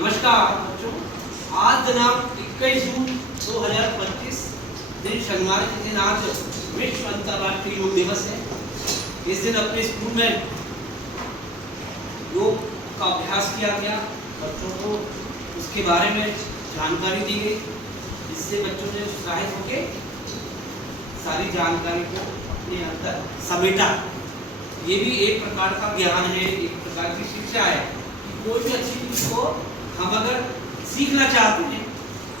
नमस्कार बच्चों, आज दिनांक 21 जून 2025 दिन शनिवार के दिन आज विश्व अंतर्राष्ट्रीय योग दिवस है। इस दिन अपने स्कूल में योग का अभ्यास किया गया, बच्चों को उसके बारे में जानकारी दी गई, जिससे बच्चों ने उत्साहित होकर सारी जानकारी को अपने अंदर समेटा। ये भी एक प्रकार का ज्ञान है, एक प्रकार की शिक्षा है कि कोई भी अच्छी चीज को हम अगर सीखना चाहते हैं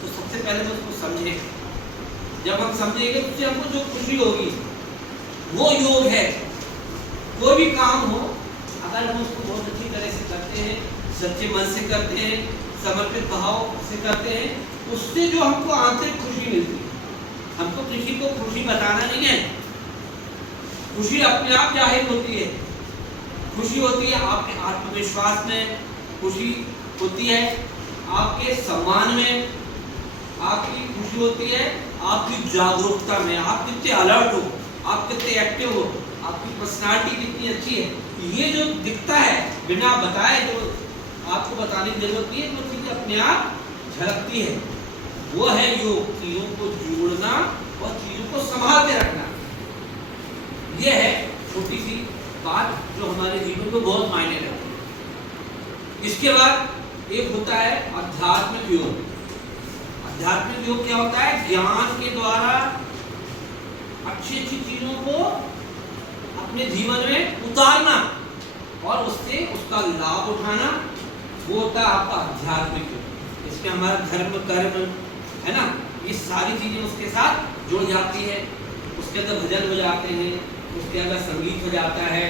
तो सबसे पहले तो उसको समझें। जब हम समझेंगे तो हमको जो खुशी होगी वो योग है। कोई भी काम हो अगर हम उसको बहुत अच्छी तरह से करते हैं, सच्चे मन से करते हैं, समर्पित भाव से करते हैं, उससे जो हमको आंतरिक खुशी मिलती है। हमको किसी को खुशी बताना नहीं है, खुशी अपने आप जाहिर होती है। खुशी होती है आपके आत्मविश्वास में, खुशी होती है आपके सम्मान में, आपकी खुशी होती है आपकी जागरूकता में। आप कितने अलर्ट हो, आप कितने एक्टिव हो, आपकी पर्सनालिटी कितनी अच्छी है। ये जो दिखता है बिना बताए, जो आपको बताने की जरूरत नहीं है, वो चीज़ अपने आप झलकती है। वो है योग, चीज़ों को जोड़ना और चीज़ों को संभाल के रखना। ये है छोटी सी बात जो हमारे जीवन में बहुत मायने रखती है। इसके बाद एक होता है आध्यात्मिक योग। आध्यात्मिक योग क्या होता है? ज्ञान के द्वारा अच्छी अच्छी चीजों को अपने जीवन में उतारना और उससे उसका लाभ उठाना, वो होता है आपका आध्यात्मिक योग। इसमें हमारा धर्म कर्म है ना, ये सारी चीजें उसके साथ जुड़ जाती है। उसके अंदर भजन हो जाते हैं, उसके अंदर संगीत हो जाता है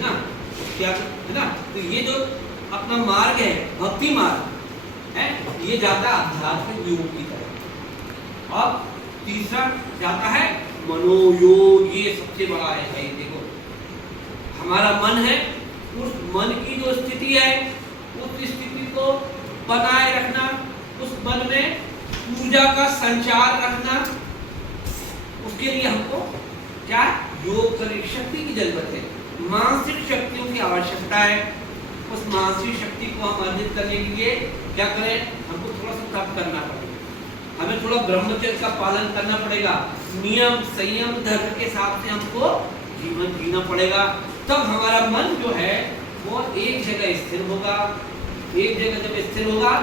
ना, उसके है ना। तो ये जो अपना मार्ग है, भक्ति मार्ग है, ये जाता है आध्यात्मिक योग की तरफ। अब तीसरा जाता है मनोयोग। ये सबसे बड़ा है भाई। देखो, हमारा मन है, उस मन की जो स्थिति है, उस स्थिति को बनाए रखना, उस मन में ऊर्जा का संचार रखना, उसके लिए हमको क्या योग करने की शक्ति की जरूरत है। मानसिक शक्तियों की आवश्यकता है। उस मानसिक शक्ति को हम अर्जित करने के लिए क्या करें? हमको थोड़ा सा तप करना पड़ेगा, हमें थोड़ा ब्रह्मचर्य का पालन करना पड़ेगा, नियम संयम धर्म के हिसाब से हमको जीवन जीना पड़ेगा। तब हमारा मन जो है वो एक जगह स्थिर होगा। एक जगह जब स्थिर होगा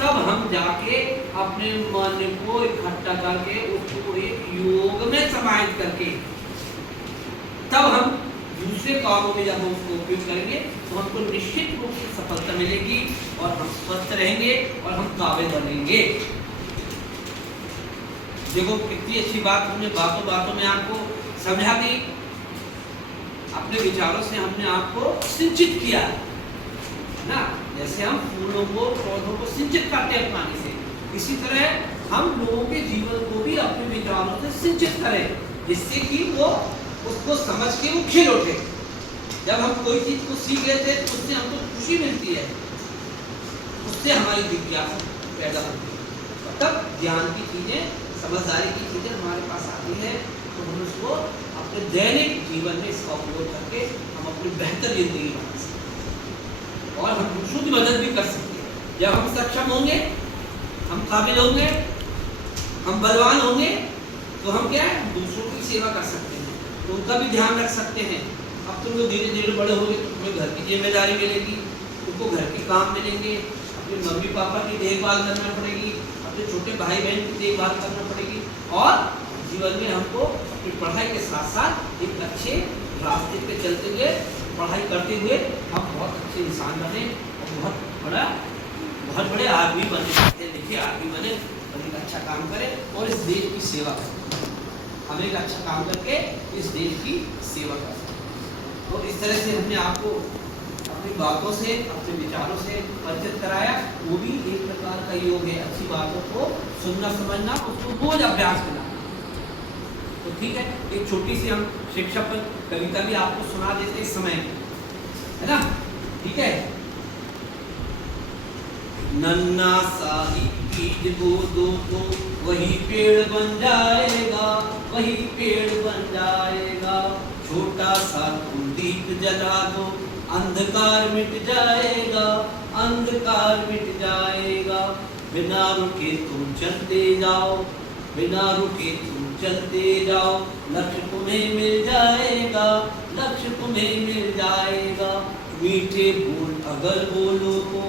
तब हम जाके अपने मन को इकट्ठा करके उसको एक योग में समाहित करके तब हम दूसरे कामों में जब हम उसको उपयोग करेंगे तो हमको निश्चित रूप से सफलता मिलेगी और हम स्वस्थ रहेंगे और हम काबिल बनेंगे। देखो कितनी अच्छी बात हमने बातों बातों में आपको समझा दी, अपने विचारों से हमने आपको सिंचित किया ना। जैसे हम फूलों को, पौधों को सिंचित करते हैं पानी से, इसी तरह हम लोगों के जीवन को भी अपने विचारों से सिंचित करें, जिससे कि वो उसको समझ के वो खिल उठे। जब हम कोई चीज को सीख लेते हैं तो उससे हमको खुशी मिलती है, उससे हमारी जिज्ञासा पैदा होती है, तब ज्ञान की चीजें, समझदारी की चीजें हमारे पास आती है। तो हम उसको अपने दैनिक जीवन में इसका उपयोग करके हम अपनी बेहतर जिंदगी बना सकते हैं और हम दूसरों की मदद भी कर सकते हैं। जब हम सक्षम होंगे, हम काबिल होंगे, हम बलवान होंगे, तो हम क्या है, दूसरों की सेवा कर सकते हैं, तो उनका भी ध्यान रख सकते हैं। अब तुम लोग धीरे धीरे बड़े होंगे तो तुम्हें घर की जिम्मेदारी मिलेगी, तुमको घर के काम मिलेंगे, अपने मम्मी पापा की देखभाल करना पड़ेगी, अपने छोटे भाई बहन की देखभाल करना पड़ेगी और जीवन में हमको अपनी पढ़ाई के साथ साथ एक अच्छे रास्ते पे चलते हुए, पढ़ाई करते हुए हम बहुत अच्छे इंसान बने और बहुत बड़े आदमी बने, देखिए आदमी बने और एक अच्छा काम करें और इस देश की सेवा करें। हम एक अच्छा काम करके इस देश की सेवा कर सकते हैं। तो इस तरह से हमने आपको अपनी बातों से, अपने विचारों से परिचित कराया। वो भी एक प्रकार का योग है, अच्छी बातों को सुनना समझना, उसको रोज अभ्यास करना। तो ठीक है, एक छोटी सी हम शिक्षा पर कविता भी आपको सुना देते इस समय, है ना? ठीक है। नन्ना सा बीज बो दो तो वही पेड़ बन जाएगा, वही पेड़ बन जाएगा। छोटा सा तुम दीप जला दो, अंधकार मिट जाएगा, अंधकार मिट जाएगा। बिना रुके तुम चलते जाओ, बिना रुके तुम चलते जाओ, लक्ष्य तुम्हें मिल जाएगा, लक्ष्य तुम्हें मिल जाएगा। मीठे बोल अगर बोलो तो,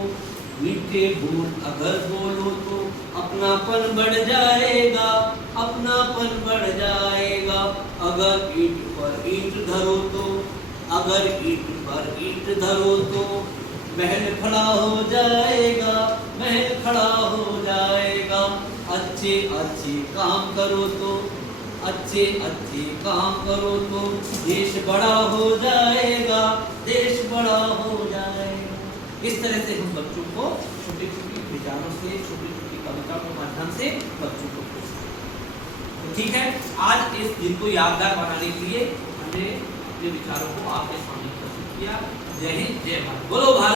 मीठे बोल अगर बोलो तो अपनापन बढ़ जाएगा, अपनापन बढ़ जाएगा। अगर ईंट पर ईंट धरो तो, अगर ईंट पर ईंट धरो तो महल खड़ा हो जाएगा, महल खड़ा हो जाएगा। अच्छे अच्छे काम करो तो, अच्छे अच्छे काम करो तो देश बड़ा हो जाएगा, देश बड़ा हो जाएगा। इस तरह से हम बच्चों को छोटे छोटे विचारों से, छोटी छोटी कविताओं के माध्यम से बच्चों को पूछते हैं। तो ठीक है, आज इस दिन को यादगार बनाने के लिए हमने अपने विचारों को आपके सामने प्रस्तुत किया। जय हिंद, जय भारत। बोलो भारत।